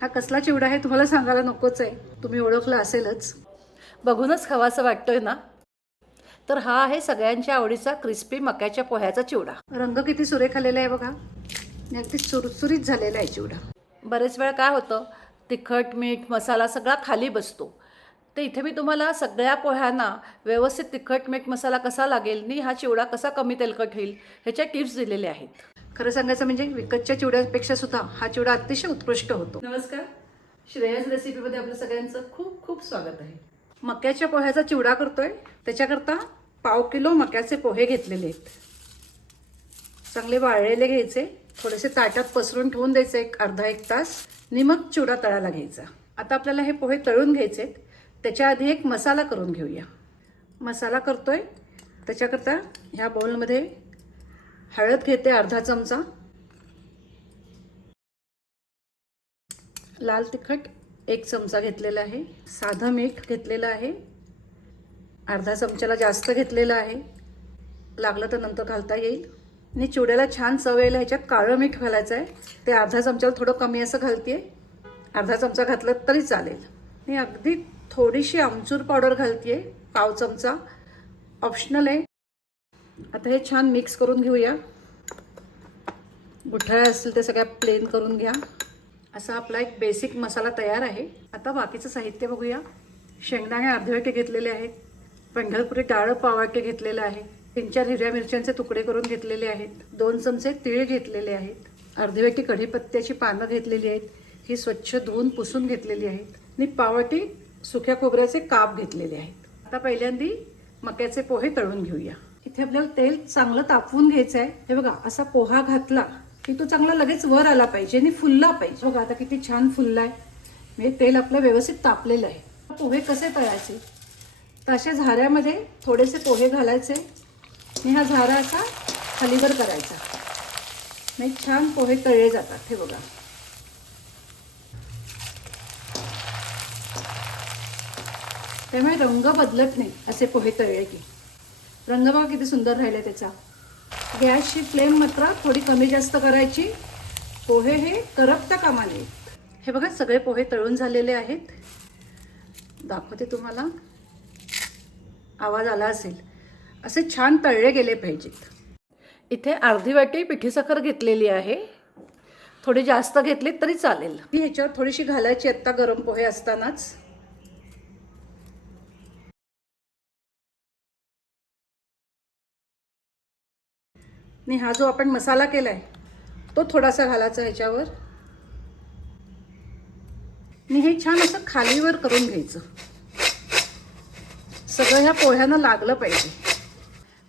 हा कसला चिवडा आहे तुम्हाला सांगायला नकोच आहे. तुम्ही ओळखला असेलच. बघूनच खावासा वाटतोय ना? तर हा आहे सगळ्यांच्या आवडीचा क्रिस्पी मक्याच्या पोह्याचा चिवडा. रंग किती सुरेख आलेला आहे बघा. आणि अगदी सुरसुरीत झालेला आहे चिवडा. बरेच वेळ काय होतं तिखट मीठ मसाला सगळा खाली बसतो. तर इथे मी तुम्हाला सगळ्या पोह्यांना व्यवस्थित तिखट मीठ मसाला कसा लागेल आणि हा चिवडा कसा कमी तेलकट होईल ह्याच्या टिप्स दिलेल्या आहेत. खरं सांगायचं म्हणजे विकतच्या चिवड्यापेक्षा सुद्धा हा चिवडा अतिशय उत्कृष्ट होतो. नमस्कार. श्रेयस रेसिपीमध्ये आपलं सगळ्यांचं खूप खूप स्वागत आहे. मक्याच्या पोह्याचा चिवडा करतोय. त्याच्याकरता पाव किलो मक्याचे पोहे घेतलेले आहेत. चांगले वाळलेले घ्यायचे. थोडेसे ताटात पसरून ठेवून द्यायचे एक अर्धा एक तास. मग चिवडा तळायला घ्यायचा. आता आपल्याला हे पोहे तळून घ्यायचे आहेत. त्याच्या आधी एक मसाला करून घेऊया. मसाला करतोय. त्याच्याकरता ह्या बाउलमध्ये हळद घेते अर्धा चमचा. लाल तिखट एक चमचा घेतलेला आहे. साधं मीठ घेतलेलं आहे. अर्धा चमच्याला जास्त घेतलेलं आहे. लागलं तर नंतर घालता येईल. आणि चिवड्याला छान चव यायला ह्याच्यात काळं मीठ घालायचं आहे. ते अर्धा चमच्याला थोडं कमी असं घालते अर्धा चमचा घातलं तरी चालेल. मी अगदी थोडीशी आमचूर पावडर घालते पाव चमचा. ऑप्शनल आहे आता हे छान मिक्स करून घेऊया. गुठळ्या असतील ते सगळ्या प्लेन करून घ्या. असा आपला एक बेसिक मसाला तयार आहे. आता बाकीचं साहित्य बघूया. शेंगदाणे अर्धे घेतलेले आहेत. पंढरपुरी डाळ पावाके घेतलेलं आहे. तीन चार हिरव्या मिरच्यांचे तुकडे करून घेतलेले आहेत. दोन चमचे तीळ घेतलेले आहेत. अर्धी कढीपत्त्याची पानं घेतलेली आहेत. ही स्वच्छ धुवून पुसून घेतलेली आहेत. आणि पावटी सुक्या खोबऱ्याचे काप घेतलेले आहेत. आता पहिल्यांदी मक्याचे पोहे तळून घेऊया. इथे आपल्याला तेल चांगलं तापवून घ्यायचं आहे हे बघा असा पोहा घातला की तो चांगला लगेच वर आला पाहिजे आणि फुलला पाहिजे. बघा आता किती छान फुलला आहे म्हणजे तेल आपलं व्यवस्थित तापलेलं आहे. पोहे कसे तळायचे? तर अशा झाऱ्यामध्ये थोडेसे पोहे घालायचे आणि हा झारा असा खालीवर करायचा. नाही छान पोहे तळले जातात हे बघा. त्यामुळे रंग बदलत नाही असे पोहे तळले की. रंग बघा किती सुंदर राहिला त्याचा. गॅसची फ्लेम मात्र थोडी कमी जास्त करायची. पोहे हे करपता कामा नयेत हे बघा सगळे पोहे तळून झालेले आहेत. दाखवते तुम्हाला. आवाज आला असेल. असे छान तळले गेले पाहिजेत. इथे अर्धी वाटी पिठी साखर घेतलेली आहे. थोडी जास्त घेतली तरी चालेल. मी ह्याच्यावर थोडीशी घालायची आत्ता गरम पोहे असतानाच. आणि हा जो आपण मसाला केला आहे तो थोडासा घालायचा ह्याच्यावर. आणि हे छान असं खालीवर करून घ्यायचं. सगळं ह्या पोह्यांना लागलं पाहिजे.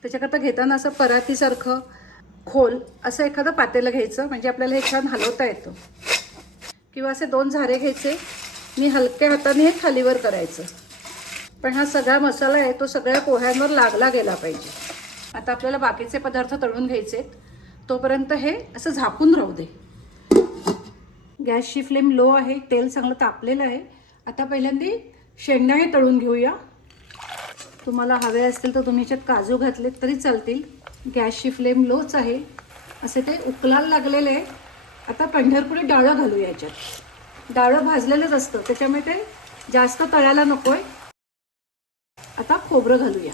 त्याच्याकरता घेताना असं परातीसारखं खोल असं एखादं पातेलं घ्यायचं म्हणजे आपल्याला हे छान हलवता येतं. किंवा असे दोन झारे घ्यायचे. मी हलक्या हाताने हे खालीवर करायचं. पण हा सगळा मसाला आहे तो सगळ्या पोह्यांवर लागला गेला पाहिजे. आता आपल्याला बाकीचे पदार्थ तळून घ्यायचे तोपर्यंत हे असं झाकून राहू दे. गॅसची फ्लेम लो आहे तेल चांगलं तापलेलं आहे. आता पहिल्यांदा शेंगदाणे तळून घेऊया. तुम्हाला हवे असतील तर तुम्ही याच्यात काजू घातलेत तरी चालतील. गॅसची फ्लेम लोच आहे. असे ते उकलायला लागलेले आहे. आता पंढरपुरी डाळं घालूया याच्यात. डाळं भाजलेलंच असतं त्याच्यामुळे ते जास्त तळायला नको आहे आता खोबरं घालूया.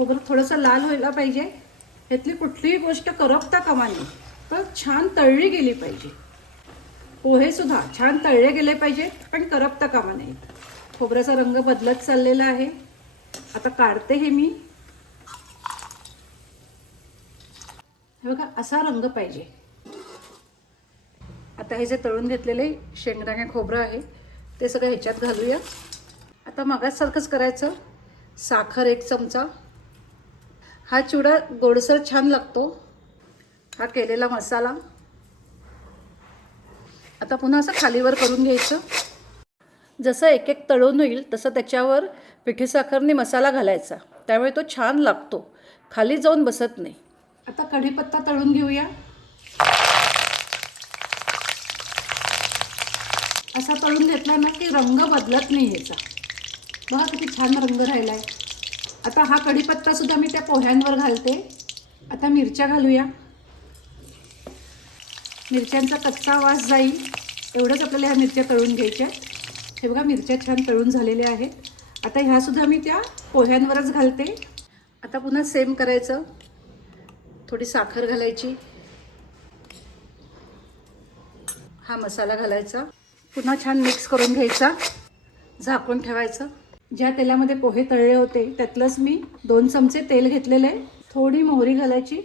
खोबरं थोडंसं लाल व्हायला पाहिजे. ह्यातली कुठलीही गोष्ट करपता कामा नये. तर छान तळली गेली पाहिजे. पोहेसुद्धा छान तळले गेले पाहिजेत पण करपता कामा नाही खोबऱ्याचा रंग बदलत चाललेला आहे. आता काढते हे मी. हे बघा असा रंग पाहिजे. आता हे जे तळून घेतलेले शेंगदाणे खोबरं आहे ते सगळं ह्याच्यात घालूया. आता मगासारखंच करायचं. साखर एक चमचा. हा चिवडा गोडसर छान लागतो. हा केलेला मसाला. आता पुन्हा असं खालीवर करून घ्यायचं. जसं एक एक तळून होईल तसं त्याच्यावर पिठी साखरने मसाला घालायचा. त्यामुळे तो छान लागतो. खाली जाऊन बसत नाही. आता कढीपत्ता तळून घेऊया. असा तळून घेतला ना की रंग बदलत नाही ह्याचा बघा किती छान रंग राहिला आहे आता हा कढीपत्ता सुद्धा मी त्या पोह्यांवर घालते. आता मिरच्या घालूया. मिरच्यांचा कच्चा वास जाईल. एवढंच आपल्याला ह्या मिरच्या तळून घ्यायच्या हे बघा मिरच्या छान तळून झालेल्या आहेत. आता ह्यासुद्धा मी त्या पोह्यांवरच घालते. आता पुन्हा सेम करायचं. थोडी साखर घालायची. हा मसाला घालायचा. पुन्हा छान मिक्स करून घ्यायचा. झाकून ठेवायचं. ज्या तेलामध्ये पोहे तळले होते त्यातलंच मी दोन चमचे तेल घेतलेलं आहे. थोडी मोहरी घालायची.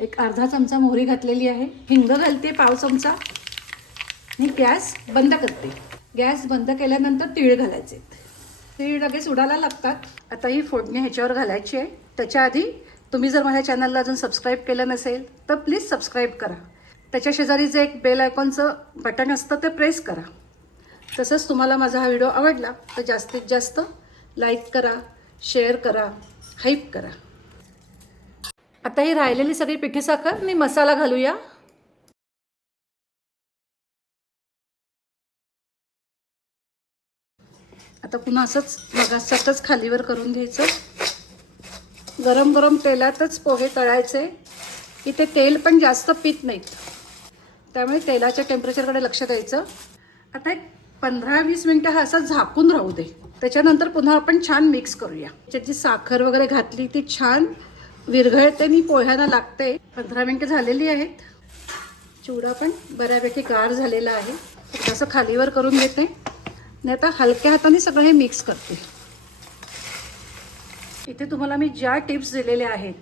एक अर्धा चमचा मोहरी घातलेली आहे. हिंग घालते पाव चमचा. आणि गॅस बंद करते. गॅस बंद केल्यानंतर तीळ घालायचे. तीळ लगेच उडायला लागतात. आता ही फोडणी ह्याच्यावर घालायची आहे. त्याच्या आधी तुम्ही जर माझ्या चॅनलला अजून सबस्क्राईब केलं नसेल तर प्लीज सबस्क्राईब करा. त्याच्या शेजारी जे एक बेल आयकॉनचं बटन असतं ते प्रेस करा. तसंच तुम्हाला माझा हा व्हिडिओ आवडला तर जास्तीत जास्त लाईक करा शेअर करा हाईप करा. आता ही राहिलेली सगळी पिठी साखर आणि मसाला घालूया. आता पुन्हा असंच मगासातच खालीवर करून घ्यायचं. गरम गरम तेलातच पोहे तळायचे. इथे तेल पण जास्त पित नाहीत. त्यामुळे तेलाच्या टेम्परेचरकडे लक्ष द्यायचं. आता एक पंधरा वीस मिनटं हा असं झाकून राहू दे. त्याच्यानंतर पुन्हा आपण छान मिक्स करूया. त्याची साखर वगैरे घातली ती छान विरघळते आणि पोह्याला लागते. पंधरा मिनटं झालेली आहेत. चिवडा पण बऱ्यापैकी गार झालेला आहे. असं खालीवर करून घेते. आणि आता हलक्या हाताने सगळं हे मिक्स करते. इथे तुम्हाला मी ज्या टिप्स दिलेल्या आहेत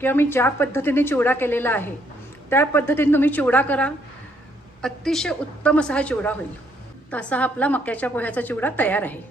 किंवा मी ज्या पद्धतीने चिवडा केलेला आहे त्या पद्धतीने तुम्ही चिवडा करा. अतिशय उत्तम असा हा चिवडा होईल. तसा हा आपला मक्याच्या पोह्याचा चिवडा तयार आहे.